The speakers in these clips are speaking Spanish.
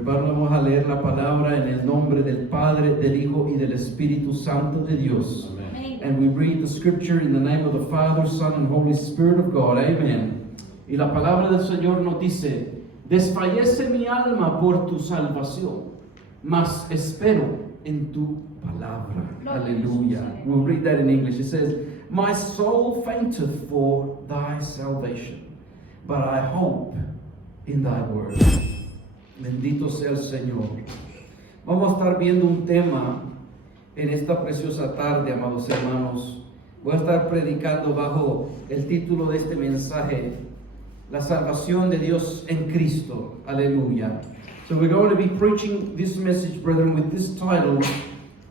Vamos a leer la palabra en el nombre del Padre, del Hijo y del Espíritu Santo de Dios. Amén. And we read the scripture in the name of the Father, Son, and Holy Spirit of God. Amen. Y la palabra del Señor nos dice: desfallece mi alma por tu salvación, mas espero en tu palabra. Hallelujah. We'll read that in English. It says, my soul fainteth for thy salvation, but I hope in thy word. Bendito sea el Señor. Vamos a estar viendo un tema en esta preciosa tarde, amados hermanos. Voy a estar predicando bajo el título de este mensaje: la salvación de Dios en Cristo. Aleluya. So we're going to be preaching this message, brethren, with this title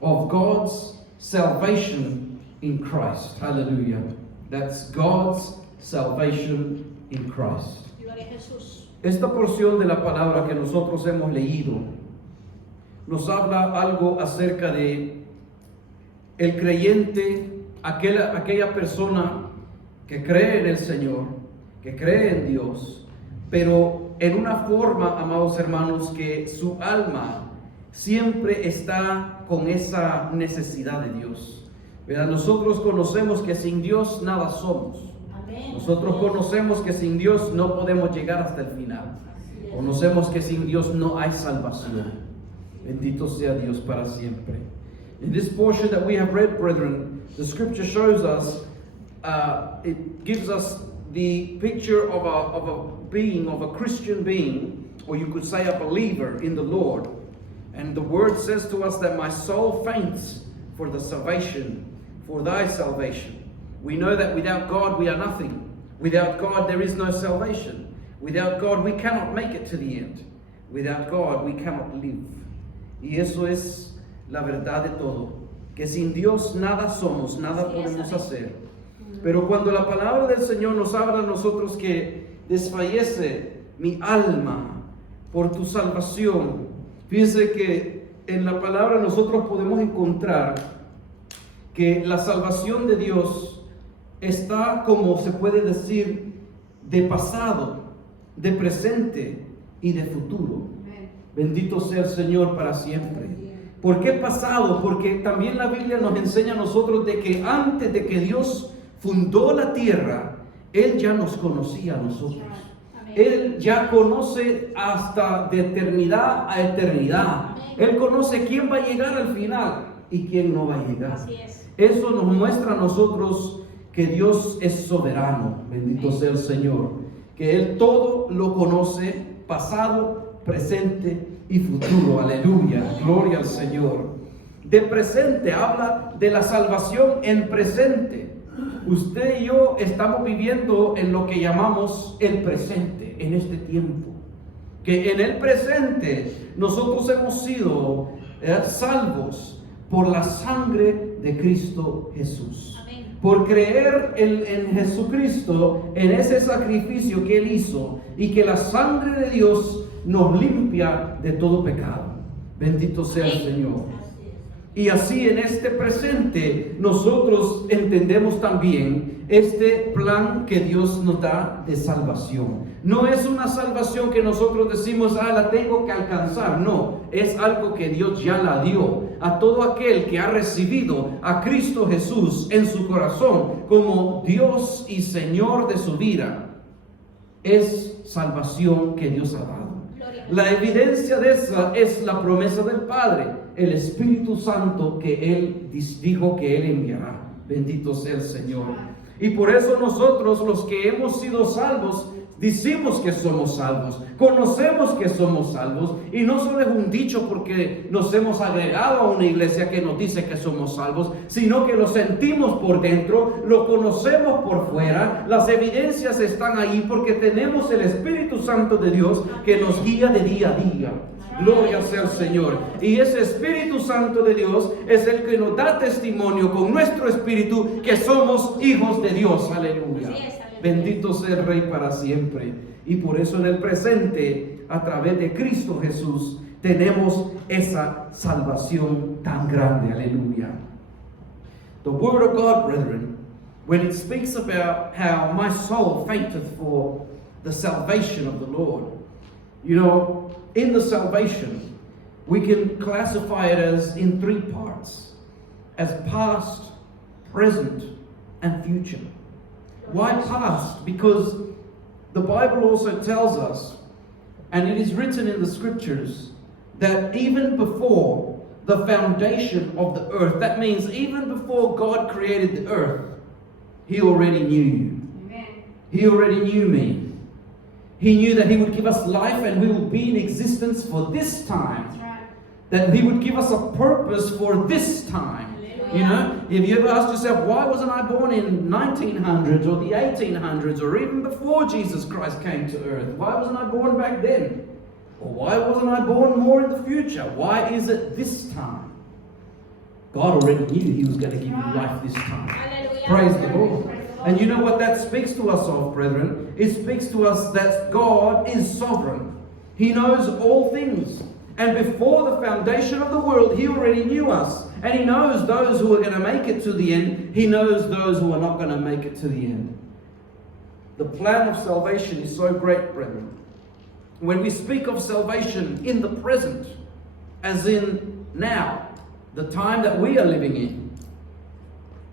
of God's salvation in Christ. Hallelujah. That's God's salvation in Christ. Gloria a Jesús. Esta porción de la palabra que nosotros hemos leído nos habla algo acerca de el creyente, aquella persona que cree en el Señor, que cree en Dios, pero en una forma, amados hermanos, que su alma siempre está con esa necesidad de Dios. ¿Verdad? Nosotros conocemos que sin Dios nada somos. Amén. Nosotros conocemos que sin Dios no podemos llegar hasta el final. Conocemos que sin Dios no hay salvación. Bendito sea Dios para siempre. In this portion that we have read, brethren, the scripture shows us, it gives us the picture of a Christian being, or you could say a believer in the Lord. And the word says to us that my soul faints for the salvation, for thy salvation. We know that without God we are nothing. Without God there is no salvation. Without God we cannot make it to the end. Without God we cannot live. Y eso es la verdad de todo. Que sin Dios nada somos, nada podemos hacer. Pero cuando la palabra del Señor nos habla a nosotros que desfallece mi alma por tu salvación, fíjense que en la palabra nosotros podemos encontrar que la salvación de Dios está, como se puede decir, de pasado, de presente y de futuro. Bendito sea el Señor para siempre. ¿Por qué pasado? Porque también la Biblia nos enseña a nosotros de que antes de que Dios fundó la tierra, Él ya nos conocía a nosotros. Él ya conoce hasta de eternidad a eternidad. Él conoce quién va a llegar al final y quién no va a llegar. Eso nos muestra a nosotros que Dios es soberano. Bendito sea el Señor. Que Él todo lo conoce, pasado, presente y futuro. Aleluya. Gloria al Señor. De presente habla de la salvación en presente. Usted y yo estamos viviendo en lo que llamamos el presente, en este tiempo. Que en el presente nosotros hemos sido salvos por la sangre de Cristo Jesús. Amén. Por creer en Jesucristo, en ese sacrificio que Él hizo, y que la sangre de Dios nos limpia de todo pecado. Bendito sea el Señor. Y así en este presente nosotros entendemos también este plan que Dios nos da de salvación. No es una salvación que nosotros decimos, la tengo que alcanzar. No, es algo que Dios ya la dio a todo aquel que ha recibido a Cristo Jesús en su corazón como Dios y Señor de su vida. Es salvación que Dios ha dado. La evidencia de esa es la promesa del Padre, el Espíritu Santo que Él dijo que Él enviará. Bendito sea el Señor. Y por eso nosotros, los que hemos sido salvos, decimos que somos salvos, conocemos que somos salvos, y no solo es un dicho porque nos hemos agregado a una iglesia que nos dice que somos salvos, sino que lo sentimos por dentro, lo conocemos por fuera. Las evidencias están ahí porque tenemos el Espíritu Santo de Dios que nos guía de día a día. Gloria sea al Señor. Y ese Espíritu Santo de Dios es el que nos da testimonio con nuestro espíritu que somos hijos de Dios. Aleluya. Bendito sea el Rey para siempre. Y por eso en el presente, a través de Cristo Jesús, tenemos esa salvación tan grande. Aleluya. The Word of God, brethren, when it speaks about how my soul fainteth for the salvation of the Lord, you know, in the salvation, we can classify it as in three parts, as past, present, and future. Why past? Because the Bible also tells us, and it is written in the scriptures, that even before the foundation of the earth, that means even before God created the earth, He already knew you. Amen. He already knew me. He knew that He would give us life and we will be in existence for this time. That's right. That He would give us a purpose for this time. You know, if you ever asked yourself, why wasn't I born in 1900s or the 1800s or even before Jesus Christ came to earth? Why wasn't I born back then? Or why wasn't I born more in the future? Why is it this time? God already knew He was going to give you life this time. Hallelujah. Praise the Lord. And you know what that speaks to us of, brethren? It speaks to us that God is sovereign. He knows all things. And before the foundation of the world, He already knew us. And He knows those who are going to make it to the end. He knows those who are not going to make it to the end. The plan of salvation is so great, brethren. When we speak of salvation in the present, as in now, the time that we are living in,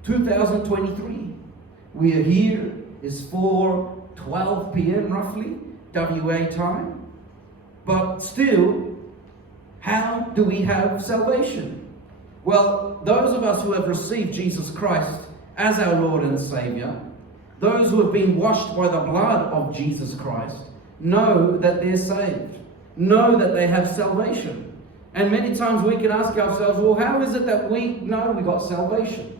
2023, we are here, it's 4:12 p.m. roughly, WA time. But still, how do we have salvation? Well, those of us who have received Jesus Christ as our Lord and Savior, those who have been washed by the blood of Jesus Christ, know that they're saved, know that they have salvation. And many times we can ask ourselves, well, how is it that we know we got salvation?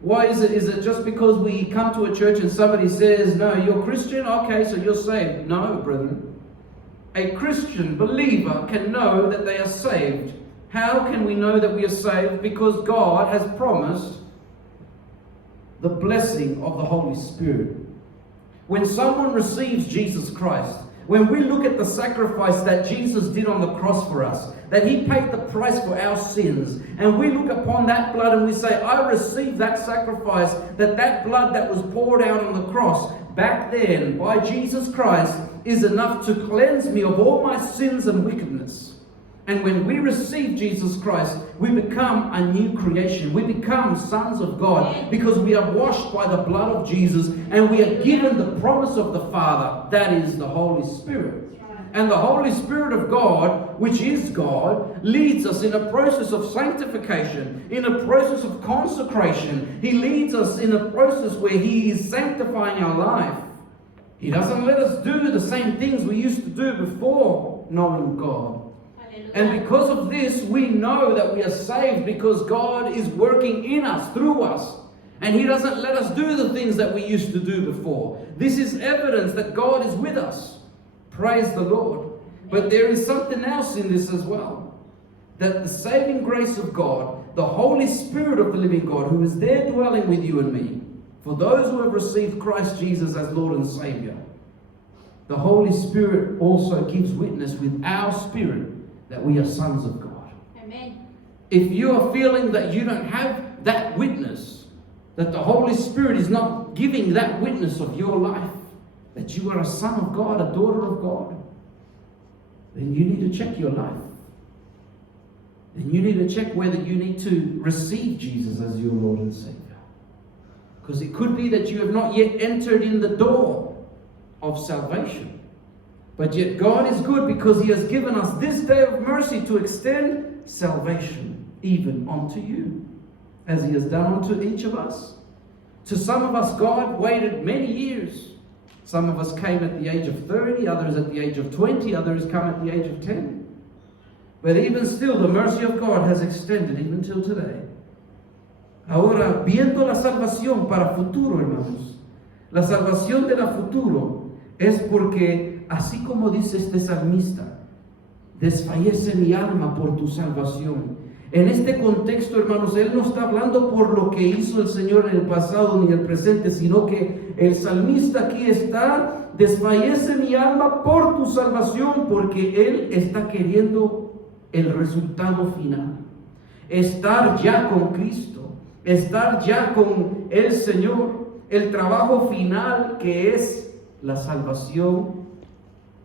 Why is it? Is it just because we come to a church and somebody says, no, you're Christian? Okay, so you're saved. No, brethren. A Christian believer can know that they are saved. How can we know that we are saved? Because God has promised the blessing of the Holy Spirit. When someone receives Jesus Christ, when we look at the sacrifice that Jesus did on the cross for us, that He paid the price for our sins, and we look upon that blood and we say, I receive that sacrifice, that blood that was poured out on the cross back then by Jesus Christ is enough to cleanse me of all my sins and wickedness. And when we receive Jesus Christ, we become a new creation. We become sons of God because we are washed by the blood of Jesus and we are given the promise of the Father, that is the Holy Spirit. And the Holy Spirit of God, which is God, leads us in a process of sanctification, in a process of consecration. He leads us in a process where He is sanctifying our life. He doesn't let us do the same things we used to do before knowing God. And because of this, we know that we are saved because God is working in us, through us. And He doesn't let us do the things that we used to do before. This is evidence that God is with us. Praise the Lord. But there is something else in this as well. That the saving grace of God, the Holy Spirit of the living God, who is there dwelling with you and me, for those who have received Christ Jesus as Lord and Savior, the Holy Spirit also gives witness with our spirit that we are sons of God. Amen. If you are feeling that you don't have that witness, that the Holy Spirit is not giving that witness of your life, that you are a son of God, a daughter of God, then you need to check your life. Then you need to check whether you need to receive Jesus as your Lord and Savior. Because it could be that you have not yet entered in the door of salvation. But yet God is good because He has given us this day of mercy to extend salvation even unto you, as He has done unto each of us. To some of us, God waited many years. Some of us came at the age of 30, others at the age of 20, others come at the age of 10. But even still, the mercy of God has extended even till today. Ahora, viendo la salvación para futuro, hermanos, la salvación de la futuro es porque así como dice este salmista, desfallece mi alma por tu salvación. En este contexto, hermanos, él no está hablando por lo que hizo el Señor en el pasado ni en el presente, sino que el salmista aquí está, desfallece mi alma por tu salvación, porque él está queriendo el resultado final. Estar ya con Cristo, estar ya con el Señor, el trabajo final que es la salvación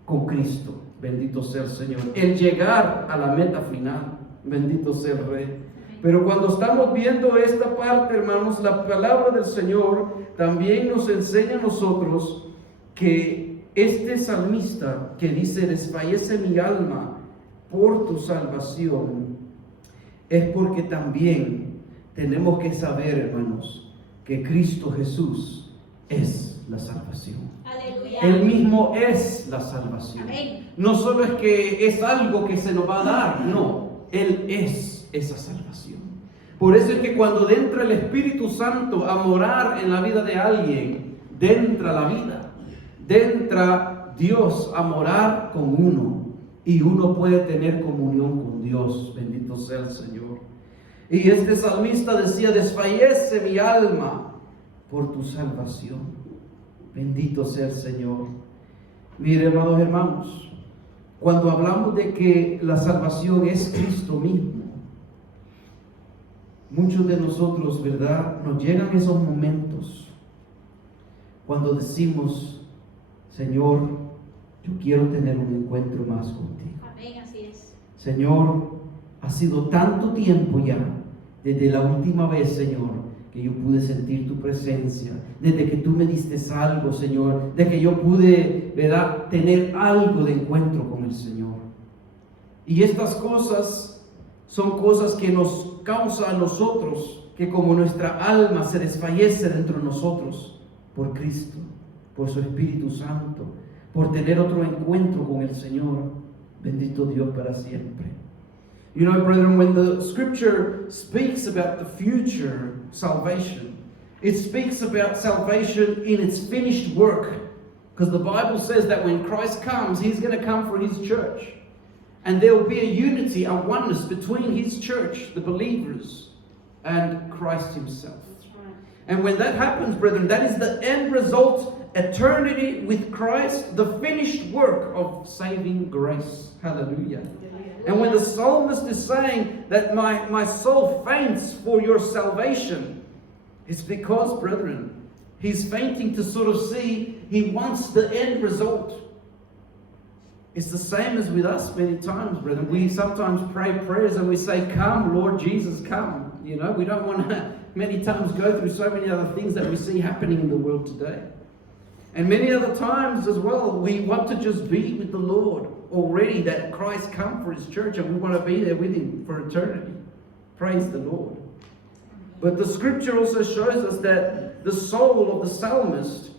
con Cristo. Bendito sea el Señor. El llegar a la meta final. Bendito sea el Rey. Pero cuando estamos viendo esta parte, hermanos, la palabra del Señor también nos enseña a nosotros que este salmista que dice, desfallece mi alma por tu salvación, es porque también tenemos que saber, hermanos, que Cristo Jesús es la salvación. Aleluya. Él mismo es la salvación. Amén. No solo es que es algo que se nos va a dar, no, Él es esa salvación. Por eso es que cuando entra el Espíritu Santo a morar en la vida de alguien, entra la vida, entra Dios a morar con uno, y uno puede tener comunión con Dios. Bendito sea el Señor. Y este salmista decía, desfallece mi alma por tu salvación. Bendito sea el Señor. Mire, amados hermanos, cuando hablamos de que la salvación es Cristo mismo, muchos de nosotros, ¿verdad?, nos llegan esos momentos cuando decimos, Señor, yo quiero tener un encuentro más contigo. Amén, así es. Señor, ha sido tanto tiempo ya, desde la última vez, Señor, que yo pude sentir tu presencia, desde que tú me diste algo, Señor, de que yo pude, ¿verdad?, tener algo de encuentro con el Señor. Y estas cosas son cosas que nos causa a nosotros que como nuestra alma se desfallece dentro de nosotros por Cristo, por su Espíritu Santo, por tener otro encuentro con el Señor. Bendito Dios para siempre. You know, brethren, when the scripture speaks about the future salvation, it speaks about salvation in its finished work. Because the Bible says that when Christ comes, He's going to come for His church. And there will be a unity, a oneness between His church, the believers, and Christ Himself. And when that happens, brethren, that is the end result, eternity with Christ, the finished work of saving grace. Hallelujah. And when the psalmist is saying that my soul faints for your salvation, it's because, brethren, he's fainting to sort of see, he wants the end result. It's the same as with us many times, brethren. We sometimes pray prayers and we say, come, Lord Jesus, come. You know, we don't want to many times go through so many other things that we see happening in the world today. And many other times as well, we want to just be with the Lord already, that Christ come for His church, and we want to be there with Him for eternity. Praise the Lord. But the scripture also shows us that the soul of the psalmist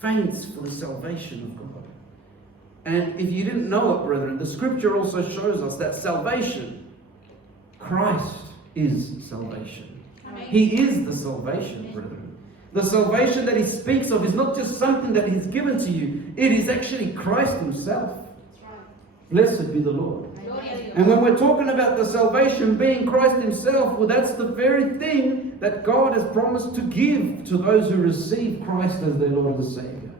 faints for the salvation of God. And if you didn't know it, brethren, the scripture also shows us that salvation, Christ is salvation. Amen. He is the salvation, brethren. The salvation that He speaks of is not just something that He's given to you. It is actually Christ Himself. Blessed be the Lord. And when we're talking about the salvation being Christ Himself, well, that's the very thing that God has promised to give to those who receive Christ as their Lord and Savior.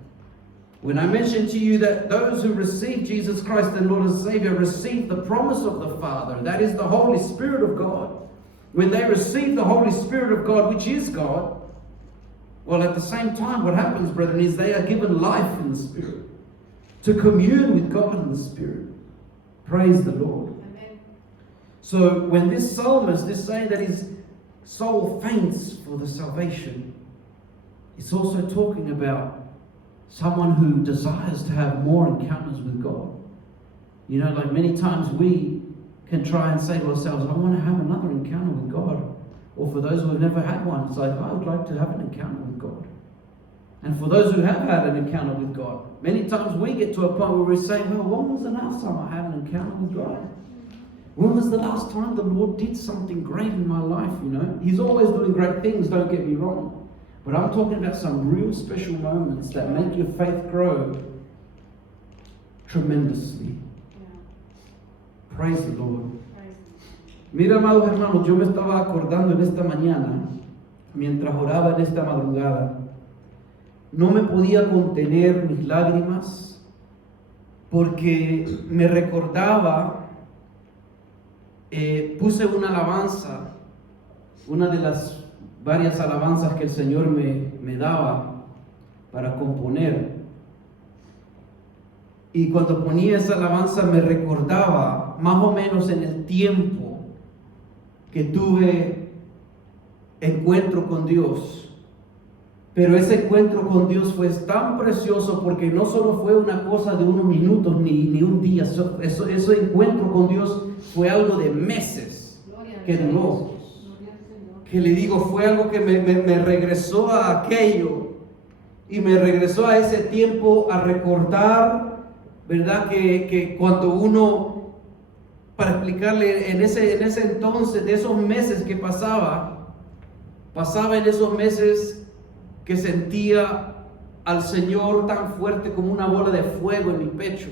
When I mentioned to you that those who receive Jesus Christ as Lord and Savior receive the promise of the Father, that is the Holy Spirit of God. When they receive the Holy Spirit of God, which is God, well, at the same time, what happens, brethren, is they are given life in the Spirit, to commune with God in the Spirit. Praise the Lord. Amen. So when this psalmist is saying that his soul faints for the salvation, it's also talking about someone who desires to have more encounters with God. You know, like many times we can try and say to ourselves, I want to have another encounter with God. Or for those who have never had one, it's like, I would like to have an encounter with God. And for those who have had an encounter with God, many times we get to a point where we say, well, when was the last time I had an encounter with God? When was the last time the Lord did something great in my life, you know? He's always doing great things, don't get me wrong. But I'm talking about some real special moments that make your faith grow tremendously. Praise the Lord. Mira, amados hermanos, yo me estaba acordando en esta mañana, mientras oraba en esta madrugada, no me podía contener mis lágrimas porque me recordaba, puse una alabanza, una de las varias alabanzas que el Señor me daba para componer. Y cuando ponía esa alabanza me recordaba más o menos en el tiempo que tuve encuentro con Dios. Pero ese encuentro con Dios fue tan precioso porque no solo fue una cosa de unos minutos ni un día. Ese encuentro con Dios fue algo de meses que duró. Que le digo, fue algo que me regresó a aquello y me regresó a ese tiempo a recordar, ¿verdad? Que cuando uno, para explicarle, en ese entonces, de esos meses que pasaba en esos meses que sentía al Señor tan fuerte como una bola de fuego en mi pecho.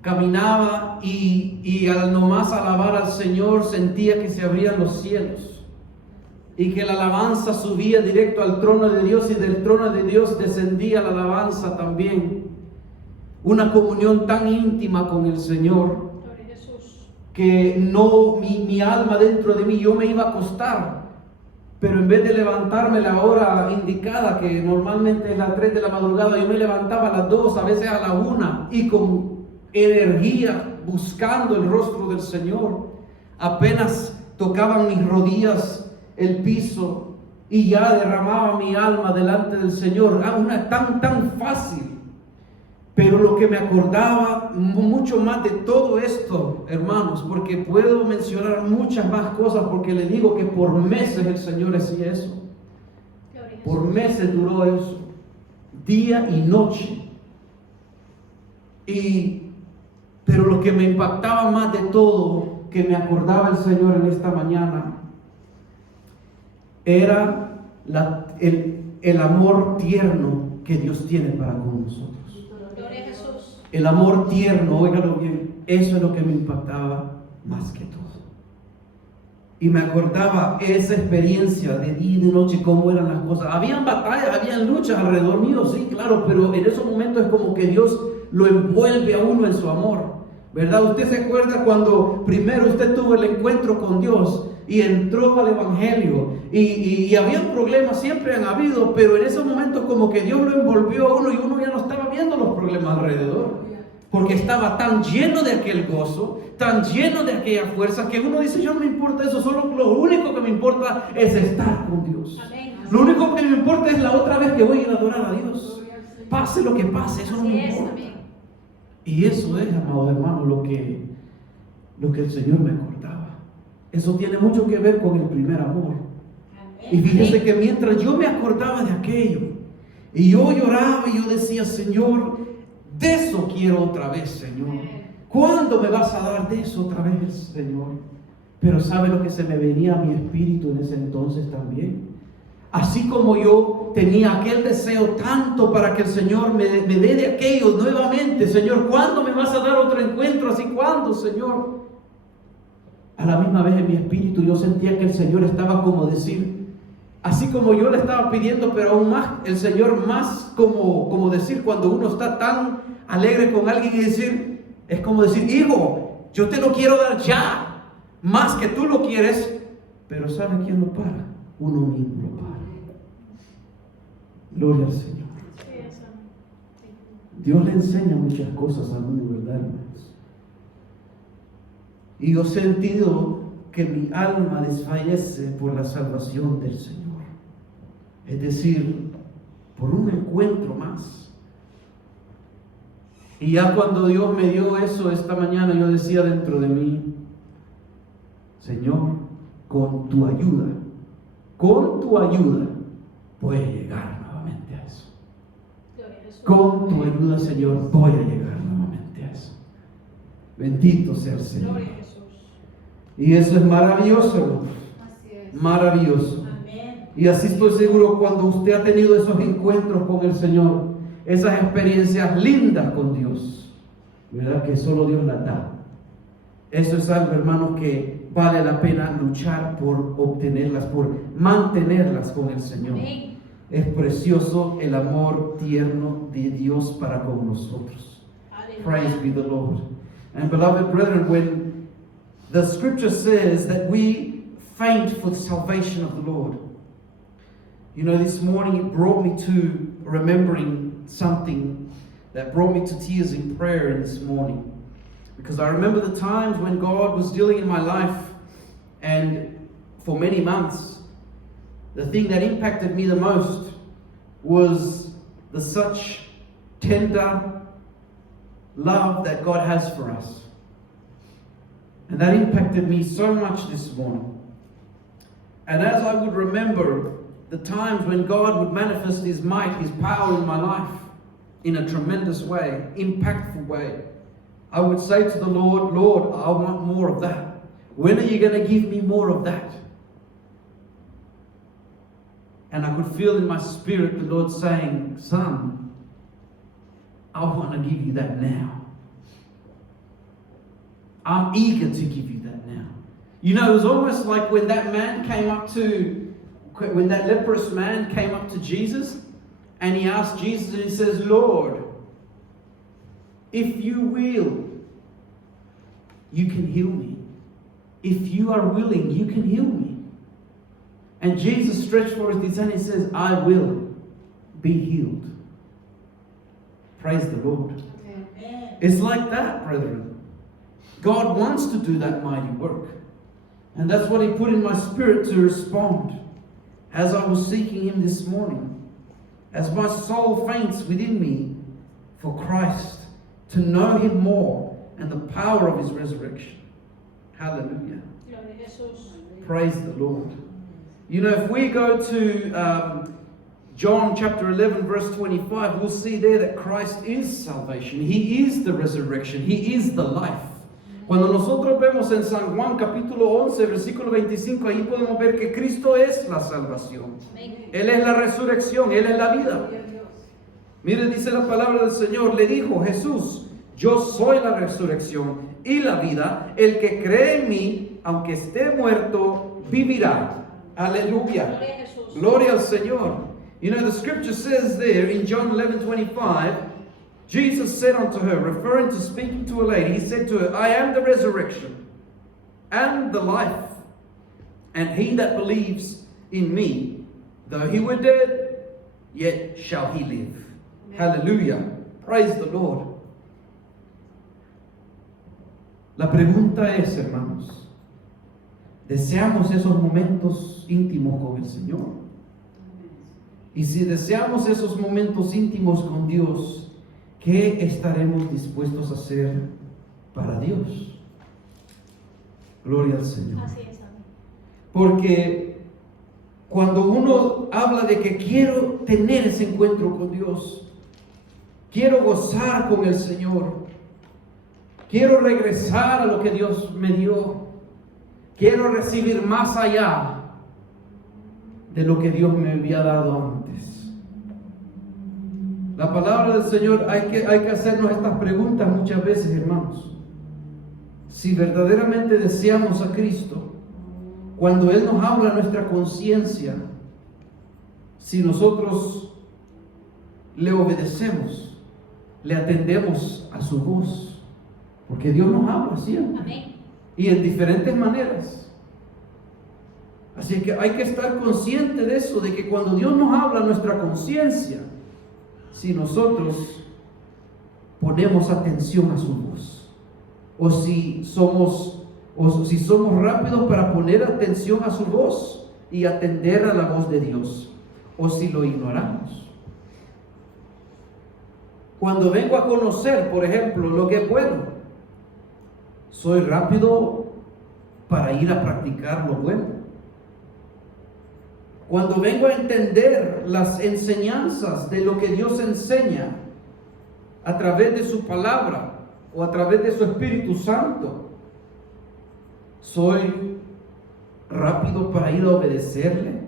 Caminaba y al nomás alabar al Señor sentía que se abrían los cielos y que la alabanza subía directo al trono de Dios y del trono de Dios descendía la alabanza también. Una comunión tan íntima con el Señor que no, mi alma dentro de mí, yo me iba a acostar. Pero en vez de levantarme la hora indicada, que normalmente es las 3 de la madrugada, yo me levantaba a las 2, a veces a la 1, y con energía, buscando el rostro del Señor. Apenas tocaban mis rodillas el piso, y ya derramaba mi alma delante del Señor. Una tan fácil. Pero lo que me acordaba mucho más de todo esto, hermanos, porque puedo mencionar muchas más cosas, porque le digo que por meses el Señor hacía eso. Por meses duró eso, día y noche. Pero lo que me impactaba más de todo, que me acordaba el Señor en esta mañana, era el amor tierno que Dios tiene para con nosotros. El amor tierno, óigalo bien, eso es lo que me impactaba más que todo. Y me acordaba esa experiencia de día y de noche, cómo eran las cosas. Habían batallas, habían luchas alrededor mío, sí, claro, pero en esos momentos es como que Dios lo envuelve a uno en su amor, ¿verdad? Usted se acuerda cuando primero usted tuvo el encuentro con Dios y entró al Evangelio y habían problemas, siempre han habido, pero en esos momentos como que Dios lo envolvió a uno y uno ya no estaba viendo los problemas alrededor, porque estaba tan lleno de aquel gozo, tan lleno de aquella fuerza, que uno dice, yo no me importa eso, solo lo único que me importa es estar con Dios. Lo único que me importa es la otra vez que voy a ir a adorar a Dios. Pase lo que pase, eso no me importa. Y eso es, amados hermanos, lo que el Señor me acordaba. Eso tiene mucho que ver con el primer amor. Y fíjese que mientras yo me acordaba de aquello, y yo lloraba y yo decía, Señor, de eso quiero otra vez, Señor. ¿Cuándo me vas a dar de eso otra vez, Señor? Pero ¿sabe lo que se me venía a mi espíritu en ese entonces también? Así como yo tenía aquel deseo tanto para que el Señor me dé de aquello nuevamente, Señor, ¿cuándo me vas a dar otro encuentro así? ¿Cuándo, Señor? A la misma vez en mi espíritu yo sentía que el Señor estaba como decir, así como yo le estaba pidiendo, pero aún más, el Señor más como decir, cuando uno está tan alegre con alguien y decir, es como decir, hijo, yo te lo quiero dar ya, más que tú lo quieres, pero ¿sabe quién lo para? Uno mismo lo para. Gloria al Señor. Dios le enseña muchas cosas al mundo, ¿verdad, hermanos? Y yo he sentido que mi alma desfallece por la salvación del Señor. Es decir, por un encuentro más. Y ya cuando Dios me dio eso esta mañana, yo decía dentro de mí, Señor, con tu ayuda, voy a llegar nuevamente a eso. Con tu ayuda, Señor, voy a llegar nuevamente a eso. Bendito sea el Señor. Y eso es maravilloso, hermanos. Maravilloso. Y así estoy seguro, cuando usted ha tenido esos encuentros con el Señor, esas experiencias lindas con Dios, ¿verdad? Que solo Dios las da. Eso es algo, hermanos, que vale la pena luchar por obtenerlas, por mantenerlas con el Señor. Es precioso el amor tierno de Dios para con nosotros. Praise be the Lord. And beloved brethren, when the scripture says that we faint for the salvation of the Lord, you know, this morning it brought me to remembering something that brought me to tears in prayer in this morning. Because I remember the times when God was dealing in my life, and for many months, the thing that impacted me the most was the such tender love that God has for us. And that impacted me so much this morning. And as I would remember the times when God would manifest His might, His power in my life in a tremendous way, impactful way, I would say to the Lord, Lord, I want more of that. When are you going to give me more of that? And I could feel in my spirit the Lord saying, son, I want to give you that now. I'm eager to give you that now. You know, it was almost like when that leprous man came up to Jesus, and he asked Jesus, and he says, Lord, if you will, you can heal me. If you are willing, you can heal me. And Jesus stretched forth his hand and he says, I will be healed. Praise the Lord. Amen. It's like that, brethren. God wants to do that mighty work. And that's what He put in my spirit to respond as I was seeking Him this morning. As my soul faints within me for Christ, to know Him more and the power of His resurrection. Hallelujah. Praise the Lord. You know, if we go to John chapter 11 verse 25, we'll see there that Christ is salvation. He is the resurrection. He is the life. Cuando nosotros vemos en San Juan capítulo 11 versículo 25, ahí podemos ver que Cristo es la salvación. Él es la resurrección, Él es la vida. Mire, dice la palabra del Señor, le dijo Jesús, yo soy la resurrección y la vida. El que cree en mí, aunque esté muerto, vivirá. Aleluya. Gloria al Señor. You know, the scripture says there in John 11:25, Jesus said unto her, referring to speaking to a lady, He said to her, I am the resurrection and the life. And he that believes in me, though he were dead, yet shall he live. Amen. Hallelujah. Praise the Lord. La pregunta es, hermanos, ¿deseamos esos momentos íntimos con el Señor? Y si deseamos esos momentos íntimos con Dios, ¿qué estaremos dispuestos a hacer para Dios? Gloria al Señor. Así es, amén. Porque cuando uno habla de que quiero tener ese encuentro con Dios, quiero gozar con el Señor, quiero regresar a lo que Dios me dio, quiero recibir más allá de lo que Dios me había dado antes. La palabra del Señor, hay que hacernos estas preguntas muchas veces, hermanos. Si verdaderamente deseamos a Cristo, cuando Él nos habla a nuestra conciencia, si nosotros le obedecemos, le atendemos a su voz, porque Dios nos habla siempre. Amén. Y en diferentes maneras. Así que hay que estar consciente de eso, de que cuando Dios nos habla a nuestra conciencia, si nosotros ponemos atención a su voz, o si somos rápidos para poner atención a su voz y atender a la voz de Dios, o si lo ignoramos. Cuando vengo a conocer, por ejemplo, lo que es bueno, soy rápido para ir a practicar lo bueno. Cuando vengo a entender las enseñanzas de lo que Dios enseña a través de su palabra o a través de su Espíritu Santo, soy rápido para ir a obedecerle.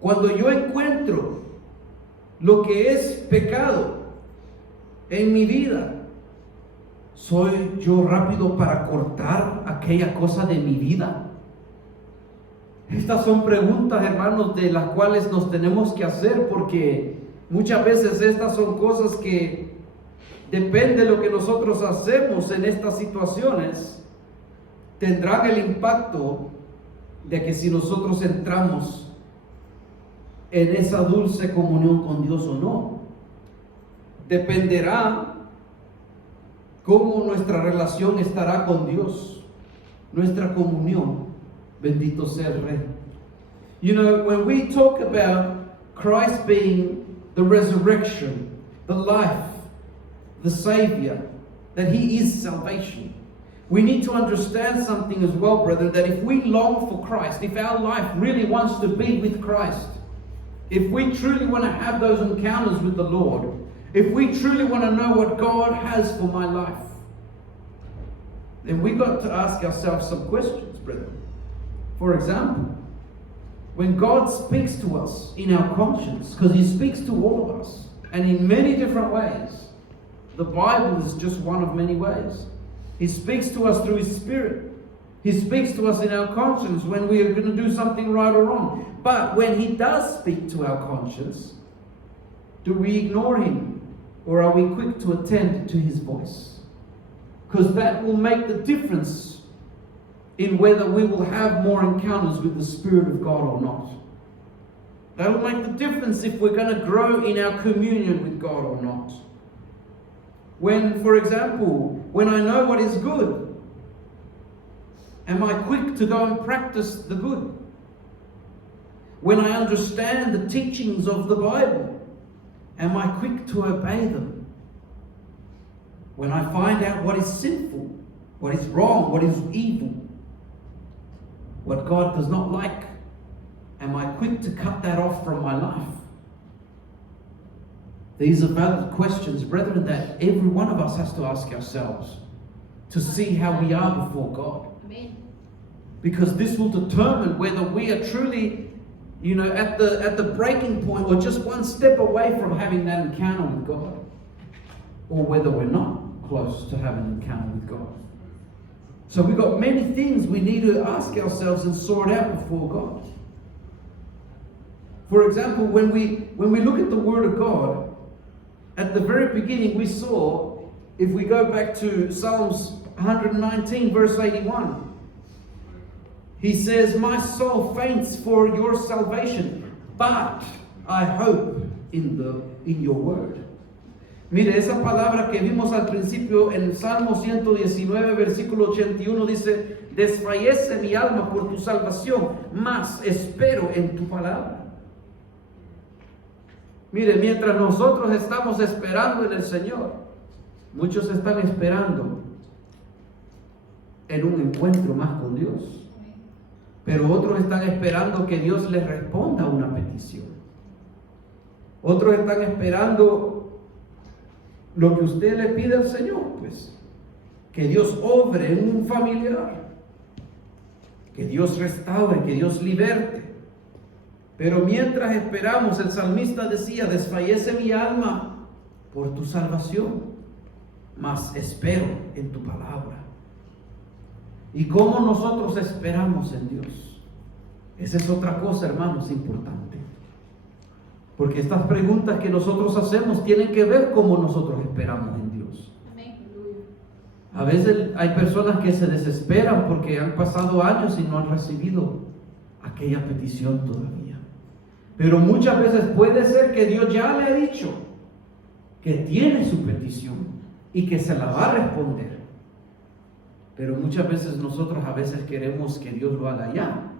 Cuando yo encuentro lo que es pecado en mi vida, soy yo rápido para cortar aquella cosa de mi vida. Estas son preguntas, hermanos, de las cuales nos tenemos que hacer, porque muchas veces estas son cosas que depende de lo que nosotros hacemos en estas situaciones, tendrán el impacto de que si nosotros entramos en esa dulce comunión con Dios o no. dependerá cómo nuestra relación estará con Dios, nuestra comunión. Bendito sea el Rey. You know, when we talk about Christ being the resurrection, the life, the Savior, that He is salvation, we need to understand something as well, brethren, that if we long for Christ, if our life really wants to be with Christ, if we truly want to have those encounters with the Lord, if we truly want to know what God has for my life, then we got to ask ourselves some questions, brethren. For example, when God speaks to us in our conscience, because He speaks to all of us, and in many different ways, the Bible is just one of many ways. He speaks to us through His Spirit. He speaks to us in our conscience when we are going to do something right or wrong. But when He does speak to our conscience, do we ignore Him, or are we quick to attend to His voice? Because that will make the difference in whether we will have more encounters with the Spirit of God or not. That will make the difference if we're going to grow in our communion with God or not. When, for example, when I know what is good, am I quick to go and practice the good? When I understand the teachings of the Bible, am I quick to obey them? When I find out what is sinful, what is wrong, what is evil, what God does not like, am I quick to cut that off from my life? These are valid questions, brethren, that every one of us has to ask ourselves to see how we are before God. Amen. Because this will determine whether we are truly, you know, at the breaking point or just one step away from having that encounter with God, or whether we're not close to having an encounter with God. So we've got many things we need to ask ourselves and sort out before God. For example, when we look at the Word of God, at the very beginning we saw, if we go back to Psalms 119 verse 81, he says, "My soul faints for your salvation, but I hope in your word." Mire, esa palabra que vimos al principio en Salmo 119, versículo 81, dice, "Desfallece mi alma por tu salvación, mas espero en tu palabra." Mire, mientras nosotros estamos esperando en el Señor, muchos están esperando en un encuentro más con Dios. Pero otros están esperando que Dios les responda a una petición. Otros están esperando lo que usted le pide al Señor, pues. Que Dios obre en un familiar. Que Dios restaure, que Dios liberte. Pero mientras esperamos, el salmista decía, "Desfallece mi alma por tu salvación, mas espero en tu palabra." ¿Y cómo nosotros esperamos en Dios? Esa es otra cosa, hermanos, importante. Porque estas preguntas que nosotros hacemos tienen que ver cómo nosotros esperamos en Dios. A veces hay personas que se desesperan porque han pasado años y no han recibido aquella petición todavía. Pero muchas veces puede ser que Dios ya le ha dicho que tiene su petición y que se la va a responder. Pero muchas veces nosotros a veces queremos que Dios lo haga ya,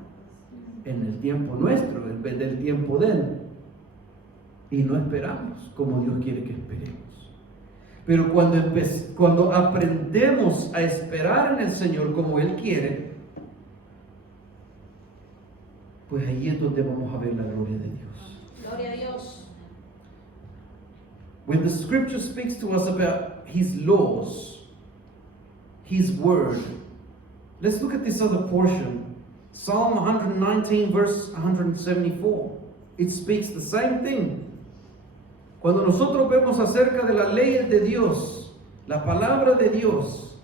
en el tiempo nuestro, en vez del tiempo de Él. Y no esperamos como Dios quiere que esperemos. Pero cuando aprendemos a esperar en el Señor como Él quiere, pues ahí es donde vamos a ver la gloria de Dios. Gloria a Dios. When the scripture speaks to us about His laws, His word, let's look at this other portion. Psalm 119 verse 174. It speaks the same thing. Cuando nosotros vemos acerca de las leyes de Dios, la palabra de Dios,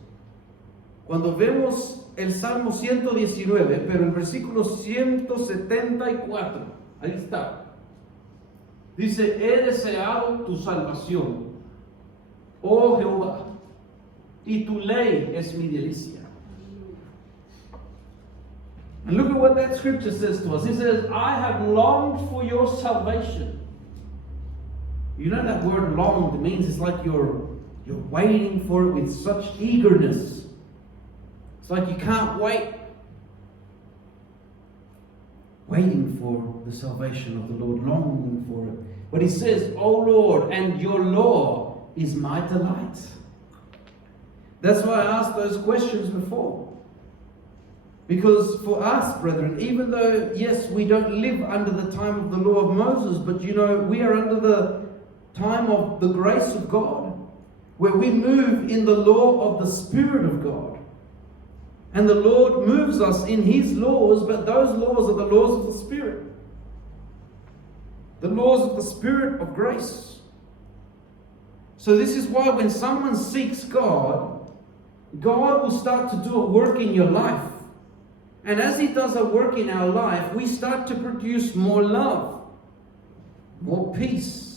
cuando vemos el Salmo 119, pero el versículo 174, ahí está. Dice, "He deseado tu salvación, oh Jehová, y tu ley es mi delicia." And look at what that scripture says to us. It says, "I have longed for your salvation." You know that word longed means it's like you're waiting for it with such eagerness. It's like you can't wait. Waiting for the salvation of the Lord, longing for it. But he says, "O Lord, and your law is my delight." That's why I asked those questions before. Because for us, brethren, even though, yes, we don't live under the time of the law of Moses, but you know, we are under the time of the grace of God, where we move in the law of the Spirit of God. And the Lord moves us in His laws, but those laws are the laws of the Spirit. The laws of the Spirit of grace. So this is why when someone seeks God, God will start to do a work in your life. And as He does a work in our life, we start to produce more love, more peace,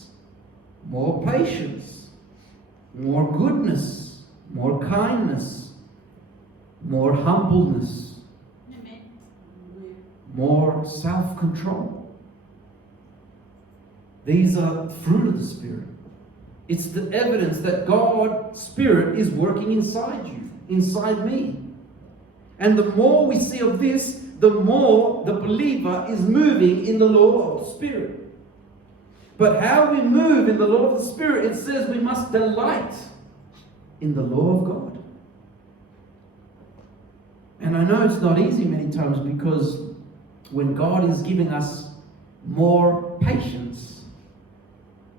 more patience, more goodness, more kindness, more humbleness, more self-control. These are fruit of the Spirit. It's the evidence that God's Spirit is working inside you, inside me. And the more we see of this, the more the believer is moving in the law of the Spirit. But how we move in the law of the Spirit, it says we must delight in the law of God. And I know it's not easy many times, because when God is giving us more patience,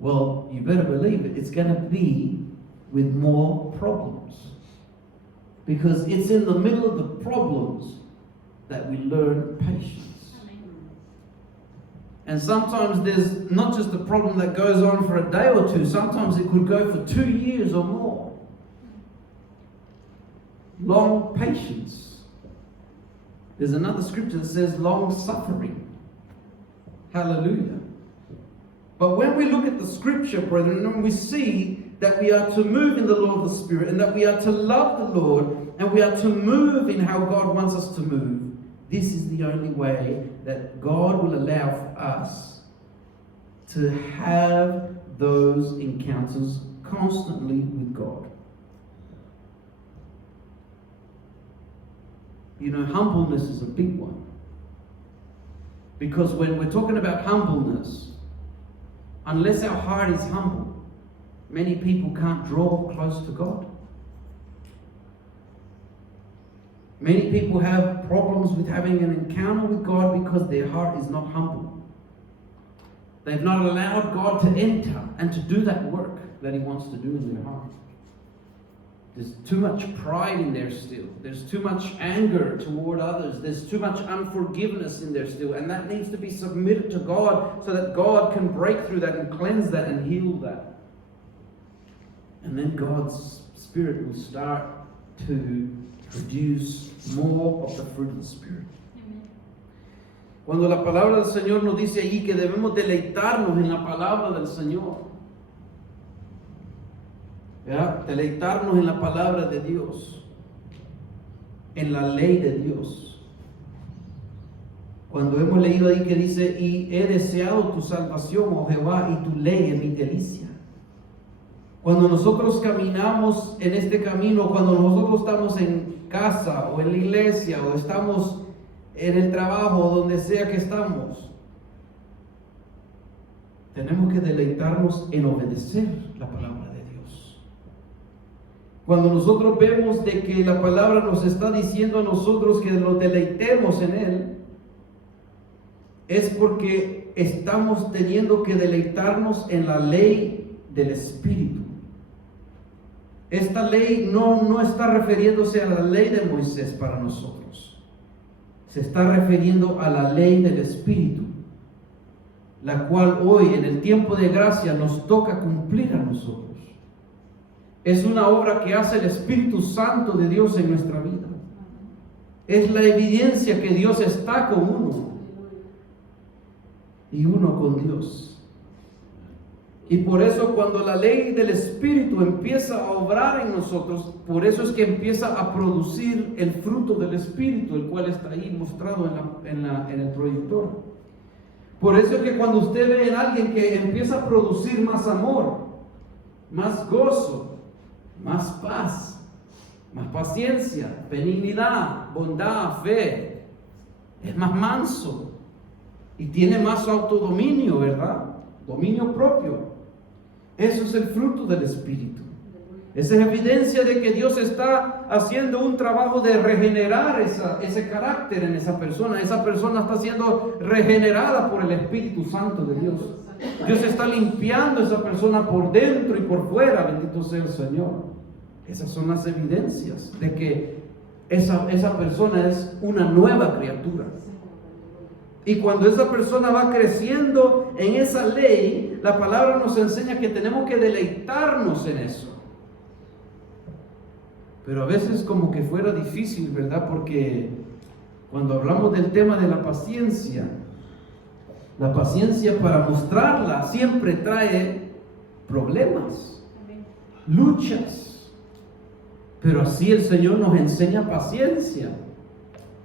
well, you better believe it, it's going to be with more problems. Because it's in the middle of the problems that we learn patience. And sometimes there's not just a problem that goes on for a day or two. Sometimes it could go for 2 years or more. Long patience. There's another scripture that says long suffering. Hallelujah. But when we look at the scripture, brethren, and we see that we are to move in the law of the Spirit, and that we are to love the Lord, and we are to move in how God wants us to move, this is the only way that God will allow for us to have those encounters constantly with God. You know, humbleness is a big one. Because when we're talking about humbleness, unless our heart is humble, many people can't draw close to God. Many people have problems with having an encounter with God because their heart is not humble. They've not allowed God to enter and to do that work that He wants to do in their heart. There's too much pride in there still. There's too much anger toward others. There's too much unforgiveness in there still. And that needs to be submitted to God so that God can break through that and cleanse that and heal that. And then God's Spirit will start to produce more of the fruit of the Spirit. Cuando la palabra del Señor nos dice allí que debemos deleitarnos en la palabra del Señor. ¿Verdad? Deleitarnos en la palabra de Dios, en la ley de Dios. Cuando hemos leído ahí que dice, y he deseado tu salvación, oh Jehová, y tu ley es mi delicia. Cuando nosotros caminamos en este camino, cuando nosotros estamos en casa o en la iglesia o estamos en el trabajo, donde sea que estamos, tenemos que deleitarnos en obedecer la palabra de Dios. Cuando nosotros vemos de que la palabra nos está diciendo a nosotros que nos deleitemos en Él, es porque estamos teniendo que deleitarnos en la ley del Espíritu. Esta ley no está refiriéndose a la ley de Moisés para nosotros. Se está refiriendo a la ley del Espíritu, la cual hoy en el tiempo de gracia nos toca cumplir a nosotros. Es una obra que hace el Espíritu Santo de Dios en nuestra vida. Es la evidencia que Dios está con uno y uno con Dios. Y por eso cuando la ley del Espíritu empieza a obrar en nosotros, por eso es que empieza a producir el fruto del Espíritu, el cual está ahí mostrado en el proyector. Por eso es que cuando usted ve en alguien que empieza a producir más amor, más gozo, más paz, más paciencia, benignidad, bondad, fe, es más manso y tiene más autodominio, ¿verdad? Dominio propio. Eso es el fruto del Espíritu. Esa es evidencia de que Dios está haciendo un trabajo de regenerar ese carácter en esa persona. Esa persona está siendo regenerada por el Espíritu Santo de Dios. Dios está limpiando a esa persona por dentro y por fuera. Bendito sea el Señor. Esas son las evidencias de que esa persona es una nueva criatura. Y cuando esa persona va creciendo en esa ley, la palabra nos enseña que tenemos que deleitarnos en eso. Pero a veces como que fuera difícil, ¿verdad? Porque cuando hablamos del tema de la paciencia para mostrarla siempre trae problemas, luchas. Pero así el Señor nos enseña paciencia.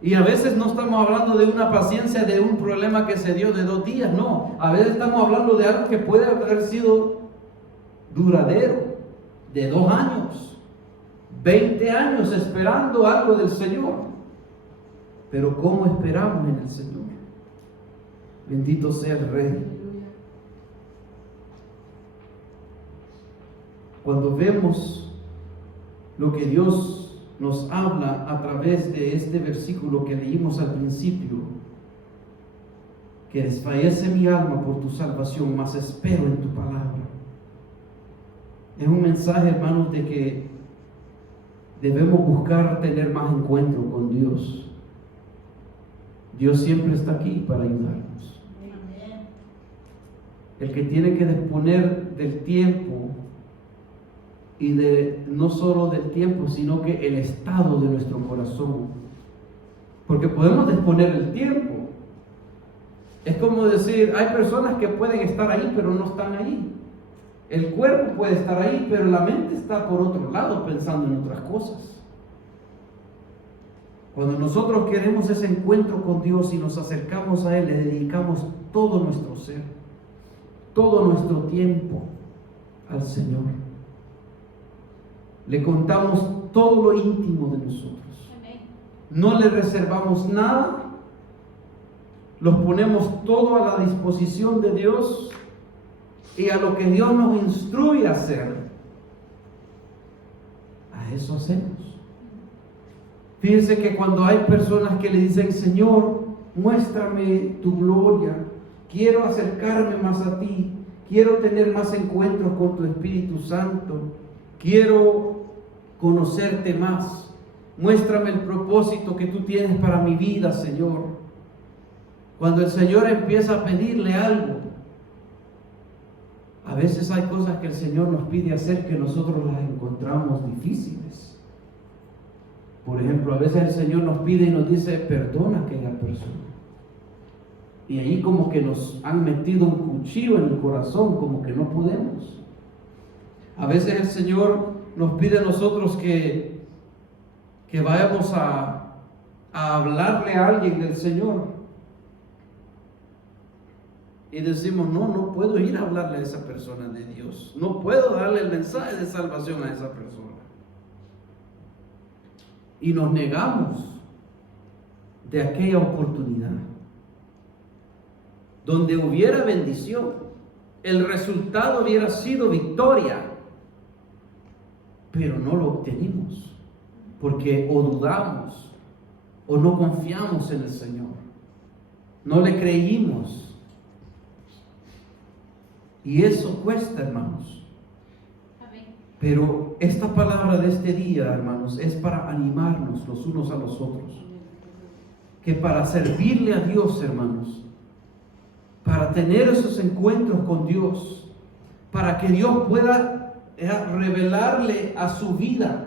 Y a veces no estamos hablando de una paciencia de un problema que se dio de 2 días, no. A veces estamos hablando de algo que puede haber sido duradero, de 2 años, 20 años esperando algo del Señor. Pero ¿cómo esperamos en el Señor? Bendito sea el Rey. Cuando vemos lo que Dios nos habla a través de este versículo que leímos al principio, que desfallece mi alma por tu salvación, mas espero en tu palabra. Es un mensaje, hermanos, de que debemos buscar tener más encuentro con Dios. Dios siempre está aquí para ayudarnos. El que tiene que disponer del tiempo, y no solo del tiempo, sino que el estado de nuestro corazón. Porque podemos disponer el tiempo. Es como decir, hay personas que pueden estar ahí, pero no están ahí. El cuerpo puede estar ahí, pero la mente está por otro lado, pensando en otras cosas. Cuando nosotros queremos ese encuentro con Dios y nos acercamos a Él, le dedicamos todo nuestro ser, todo nuestro tiempo al Señor. Le contamos todo lo íntimo de nosotros. No le reservamos nada. Los ponemos todo a la disposición de Dios y a lo que Dios nos instruye a hacer. A eso hacemos. Fíjense que cuando hay personas que le dicen, Señor, muéstrame tu gloria, quiero acercarme más a ti, quiero tener más encuentros con tu Espíritu Santo, quiero conocerte más. Muéstrame el propósito que tú tienes para mi vida, Señor. Cuando el Señor empieza a pedirle algo, a veces hay cosas que el Señor nos pide hacer que nosotros las encontramos difíciles. Por ejemplo, a veces el Señor nos pide y nos dice, perdona a aquella persona. Y ahí como que nos han metido un cuchillo en el corazón, como que no podemos. A veces el Señor nos pide a nosotros que vayamos a hablarle a alguien del Señor. Y decimos, no puedo ir a hablarle a esa persona de Dios. No puedo darle el mensaje de salvación a esa persona. Y nos negamos de aquella oportunidad donde hubiera bendición. El resultado hubiera sido victoria. Pero no lo obtenimos porque o dudamos o no confiamos en el Señor, no le creímos, y eso cuesta, hermanos. Pero esta palabra de este día, hermanos, es para animarnos los unos a los otros, que para servirle a Dios, hermanos, para tener esos encuentros con Dios, para que Dios pueda revelarle a su vida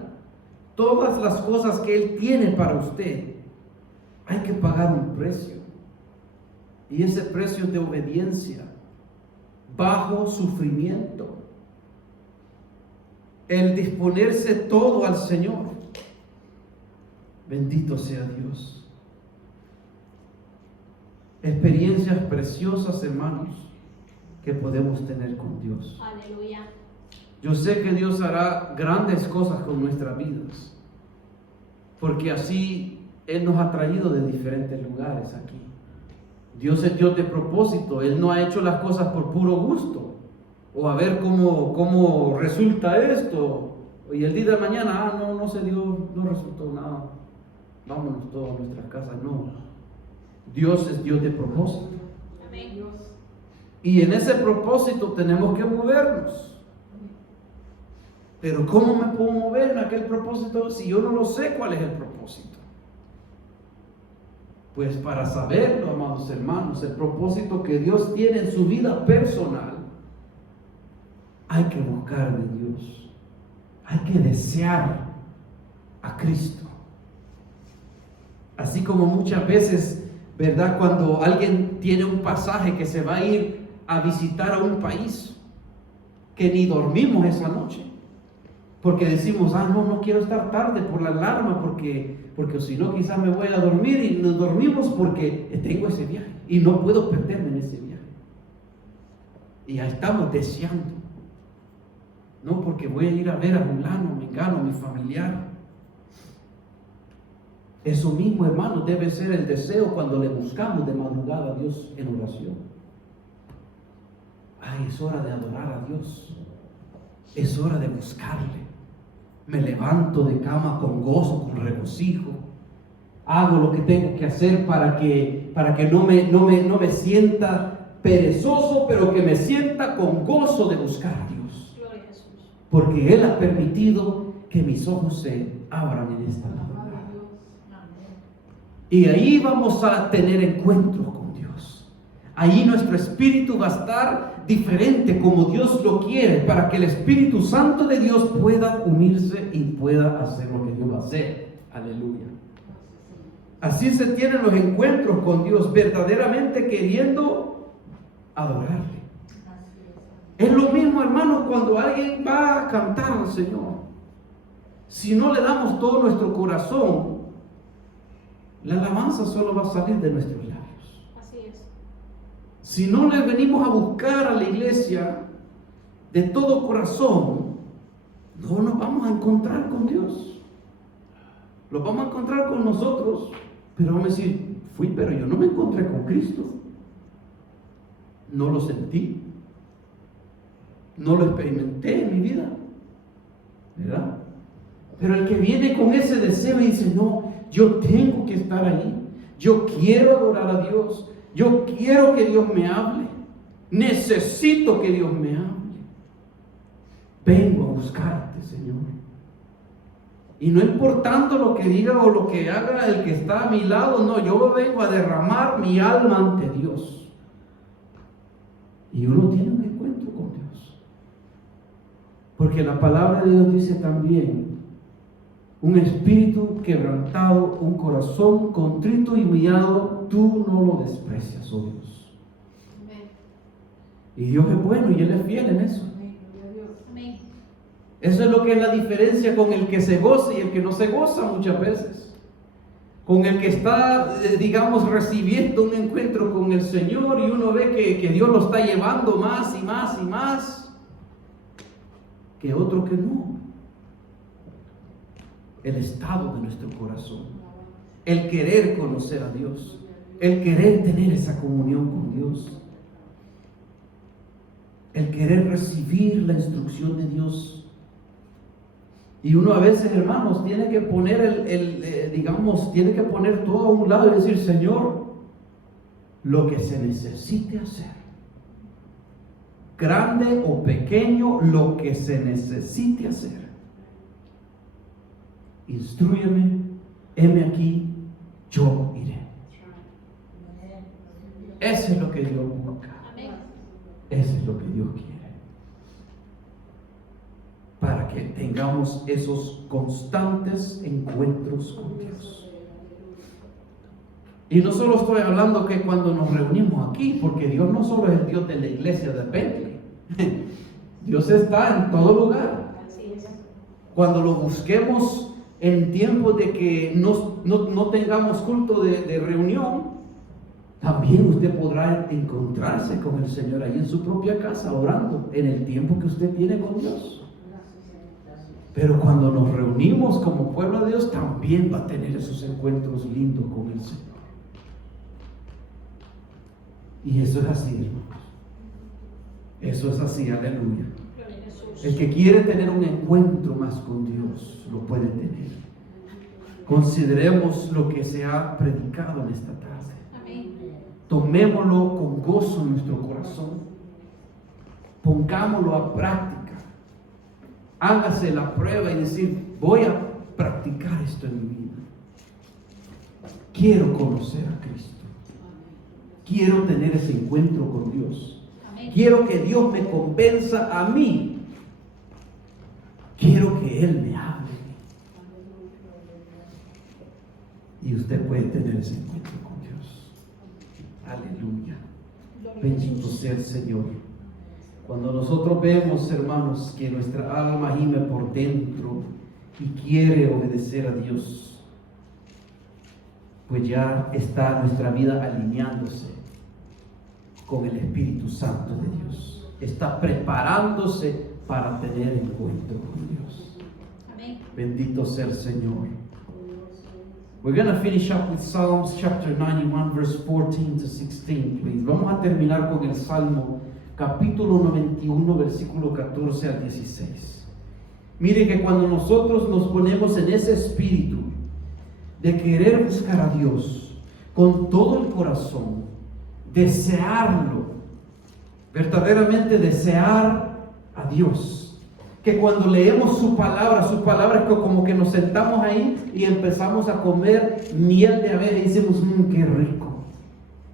todas las cosas que Él tiene para usted, hay que pagar un precio. Y ese precio es de obediencia, bajo sufrimiento, el disponerse todo al Señor. Bendito sea Dios. experiencias preciosas, hermanos, que podemos tener con Dios. Aleluya. Yo sé que Dios hará grandes cosas con nuestras vidas, porque así Él nos ha traído de diferentes lugares aquí. Dios es Dios de propósito. Él no ha hecho las cosas por puro gusto, o a ver cómo resulta esto, y el día de mañana, no se dio, no resultó nada, vámonos todos a nuestras casas. No, Dios es Dios de propósito. Amén. Y en ese propósito tenemos que movernos. Pero ¿cómo me puedo mover en aquel propósito si yo no lo sé cuál es el propósito? Pues para saberlo, amados hermanos, el propósito que Dios tiene en su vida personal, hay que buscar de Dios. Hay que desear a Cristo. Así como muchas veces, ¿verdad? Cuando alguien tiene un pasaje que se va a ir a visitar a un país, que ni dormimos esa noche, porque decimos, no quiero estar tarde por la alarma, porque si no quizás me voy a dormir, y nos dormimos porque tengo ese viaje y no puedo perderme en ese viaje. Y ya estamos deseando, no porque voy a ir a ver a fulano, mengano, mi familiar. Eso mismo, hermano, debe ser el deseo cuando le buscamos de madrugada a Dios en oración. Es hora de adorar a Dios, es hora de buscarle. Me levanto de cama con gozo, con regocijo. Hago lo que tengo que hacer para que no me sienta perezoso, pero que me sienta con gozo de buscar a Dios. Gloria a Jesús. Porque Él ha permitido que mis ojos se abran en esta noche. Y ahí vamos a tener encuentros con Dios. Ahí nuestro espíritu va a estar diferente como Dios lo quiere, para que el Espíritu Santo de Dios pueda unirse y pueda hacer lo que Dios va a hacer. Aleluya. Así se tienen los encuentros con Dios, verdaderamente queriendo adorarle. Es lo mismo, hermanos, cuando alguien va a cantar al Señor. Si no le damos todo nuestro corazón, la alabanza solo va a salir de nuestros labios. Así es. Si no le venimos a buscar a la iglesia de todo corazón, no nos vamos a encontrar con Dios. Lo vamos a encontrar con nosotros, pero vamos a decir, pero yo no me encontré con Cristo. No lo sentí. No lo experimenté en mi vida. ¿Verdad? Pero el que viene con ese deseo y dice, no, yo tengo que estar ahí. Yo quiero adorar a Dios. Yo quiero que Dios me hable. Necesito que Dios me hable. Vengo a buscarte, Señor. Y no importando lo que diga o lo que haga el que está a mi lado, no, yo vengo a derramar mi alma ante Dios. Y uno tiene un encuentro con Dios. Porque la palabra de Dios dice también, un espíritu quebrantado, un corazón contrito y humillado, tú no lo desprecias, oh Dios. Amén. Y Dios es bueno y Él es fiel en eso. Amén. Eso es lo que es la diferencia con el que se goza y el que no se goza muchas veces. Con el que está, digamos, recibiendo un encuentro con el Señor y uno ve que Dios lo está llevando más y más y más, que otro que no. El estado de nuestro corazón, el querer conocer a Dios, el querer tener esa comunión con Dios, el querer recibir la instrucción de Dios. Y uno a veces, hermanos, tiene que poner tiene que poner todo a un lado y decir, Señor, lo que se necesite hacer, grande o pequeño, lo que se necesite hacer. Instrúyeme, heme aquí, yo iré. Eso es lo que Dios busca. Eso es lo que Dios quiere. Para que tengamos esos constantes encuentros con Dios. Y no solo estoy hablando que cuando nos reunimos aquí, porque Dios no solo es el Dios de la iglesia de Bentley. Dios está en todo lugar. Cuando lo busquemos en tiempos de que no tengamos culto de reunión, También usted podrá encontrarse con el Señor ahí en su propia casa, orando, en el tiempo que usted tiene con Dios. Pero cuando nos reunimos como pueblo de Dios, también va a tener esos encuentros lindos con el Señor. Y eso es así, hermanos. Eso es así, aleluya. Gloria a Jesús. El que quiere tener un encuentro más con Dios, lo puede tener. Consideremos lo que se ha predicado en esta tarde. Amén. Tomémoslo con gozo en nuestro corazón. Pongámoslo a práctica. Hágase la prueba y decir, voy a practicar esto en mi vida. Quiero conocer a Cristo. Quiero tener ese encuentro con Dios. Amén. Quiero que Dios me convenza a mí. Quiero que Él me hable. Y usted puede tener ese encuentro con Dios. Aleluya. Gloria a Bendito Jesús. sea el Señor. Cuando nosotros vemos, hermanos, que nuestra alma gime por dentro y quiere obedecer a Dios, pues ya está nuestra vida alineándose con el Espíritu Santo de Dios. Está preparándose para tener encuentro con Dios. Amén. Bendito sea el Señor. We're going to finish up with Psalms chapter 91 verse 14 to 16, please. Vamos a terminar con el Salmo capítulo 91 versículo 14 al 16. Mire que cuando nosotros nos ponemos en ese espíritu de querer buscar a Dios con todo el corazón, desearlo, verdaderamente desear a Dios, que cuando leemos su palabra es como que nos sentamos ahí y empezamos a comer miel de abeja y decimos, qué rico,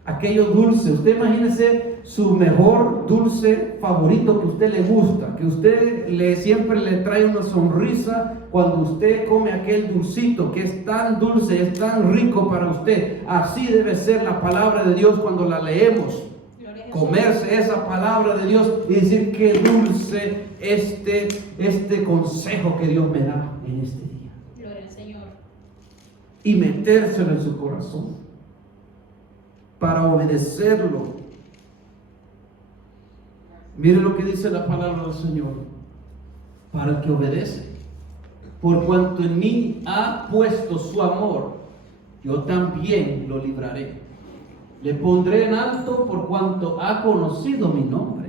aquello dulce. Usted imagínese su mejor dulce favorito que a usted le gusta, que usted siempre le trae una sonrisa cuando usted come aquel dulcito que es tan dulce, es tan rico para usted. Así debe ser la palabra de Dios cuando la leemos. Gloria a Jesús. Comerse esa palabra de Dios y decir qué dulce este consejo que Dios me da en este día. Gloria al Señor. Y metérselo en su corazón para obedecerlo. Mire lo que dice la palabra del Señor. Para el que obedece, por cuanto en mí ha puesto su amor, yo también lo libraré. Le pondré en alto por cuanto ha conocido mi nombre.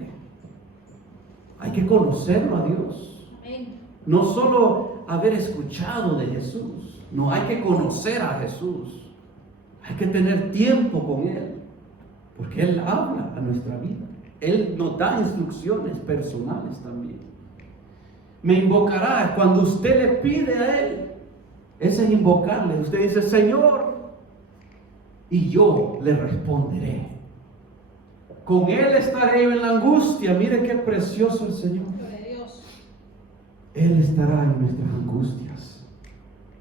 Hay que conocerlo a Dios. Amén. No solo haber escuchado de Jesús. No, hay que conocer a Jesús. Hay que tener tiempo con Él. Porque Él habla a nuestra vida. Él nos da instrucciones personales también. Me invocará. Cuando usted le pide a Él, ese es invocarle. Usted dice, Señor, y yo le responderé. Con Él estaré yo en la angustia. Mire qué precioso el Señor. Gloria a Dios. Él estará en nuestras angustias.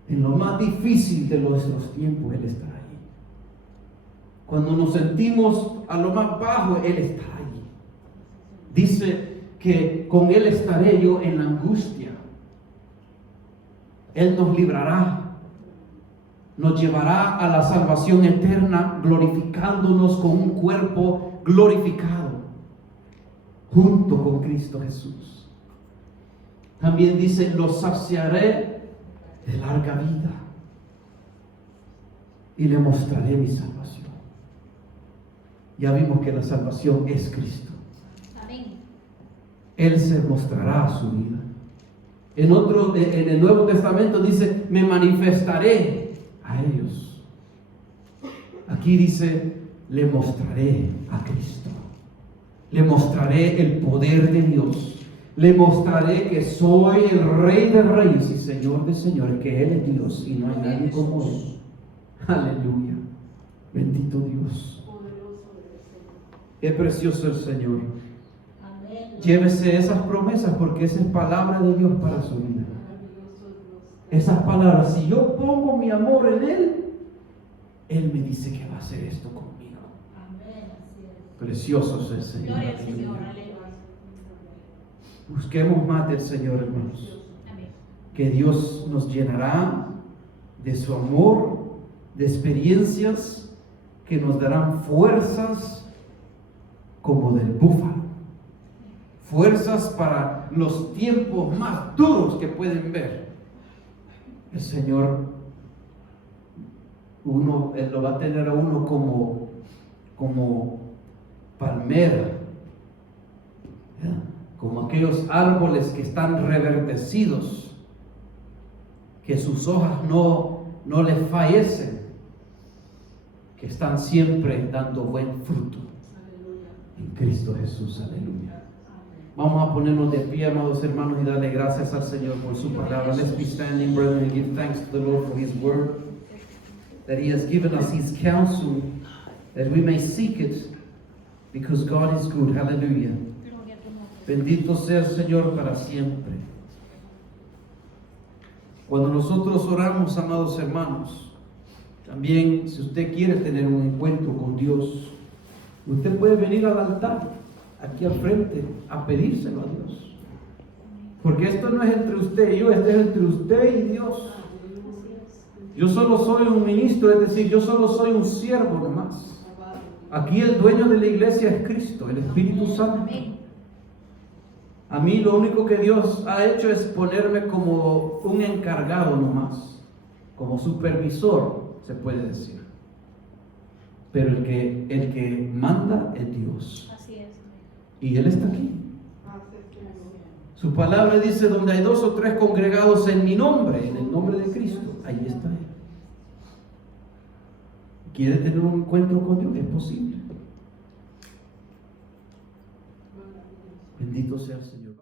En lo más difícil de nuestros tiempos, Él estará ahí. Cuando nos sentimos a lo más bajo, Él está ahí. Dice que con Él estaré yo en la angustia. Él nos librará. Nos llevará a la salvación eterna, glorificándonos con un cuerpo glorificado, junto con Cristo Jesús. También dice, los saciaré de larga vida y le mostraré mi salvación. Ya vimos que la salvación es Cristo. Amén. Él se mostrará su vida. En el Nuevo Testamento dice, me manifestaré a ellos. Aquí dice, le mostraré a Cristo. Le mostraré el poder de Dios. Le mostraré que soy el Rey de Reyes y Señor de Señores, que Él es Dios y no hay nadie como Él. Aleluya. Bendito Dios. Qué precioso el Señor. Amén. Llévese esas promesas porque esa es palabra de Dios para su vida. Esas palabras, si yo pongo mi amor en Él, Él me dice que va a hacer esto conmigo. Amén. Así es. Precioso es el Señor. Gloria al Señor. Aleluya. Busquemos más del Señor, hermanos. Amén. Que Dios nos llenará de su amor, de experiencias que nos darán fuerzas como del búfalo. Fuerzas para los tiempos más duros que pueden ver. El Señor, Él lo va a tener a uno como palmera, ¿ya? Como aquellos árboles que están reverdecidos, que sus hojas no les fallecen, que están siempre dando buen fruto. En Cristo Jesús, aleluya. Vamos a ponernos de pie, amados hermanos, y darle gracias al Señor por su palabra. Let's be standing, brethren, and give thanks to the Lord for His word, that He has given us His counsel, that we may seek it, because God is good. Hallelujah. Gloria a tu nombre. Bendito sea el Señor para siempre. Cuando nosotros oramos, amados hermanos, también si usted quiere tener un encuentro con Dios, usted puede venir al altar, aquí al frente, a pedírselo a Dios. Porque esto no es entre usted y yo, esto es entre usted y Dios. Yo solo soy un ministro, es decir, yo solo soy un siervo nomás. Aquí el dueño de la iglesia es Cristo, el Espíritu Santo. Amén. A mí lo único que Dios ha hecho es ponerme como un encargado nomás, como supervisor, se puede decir. Pero el que manda es Dios. Así es. Y Él está aquí. Su palabra dice, donde hay 2 o 3 congregados en mi nombre, en el nombre de Cristo, ahí está Él. ¿Quiere tener un encuentro con Dios? Es posible. Bendito sea el Señor.